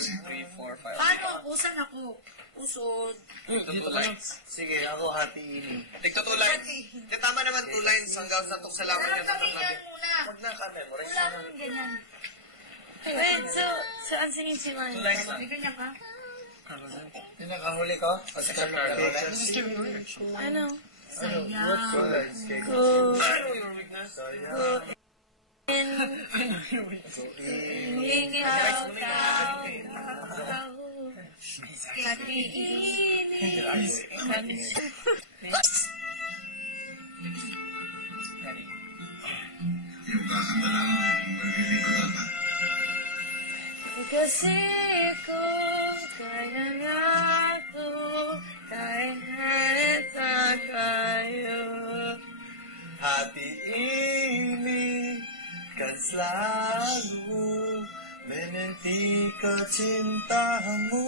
3, 4, 5. Paano? Usan ako. Usod. Tigto 2 lines. Sige, ako hati ini. Tigto 2 lines. Di, tama naman 2 lines hanggang sa itong salamat Wala niya kami tatang yan natin. muna. Huwag na ka-memorize. Wala kami ganyan. Wait, so ang singing si 2 Mine? lines lang. May ganyan ka? Yung nakahuli ko? Kasi Caroline. Ano? Sayang. Go. Ano your weakness? In. Ikaw, Yung kakanta lang ako, maririnig ko dapat. kasi ko kaya nga to kahit na tayo. Hati ini kan selalu menanti kecintamu.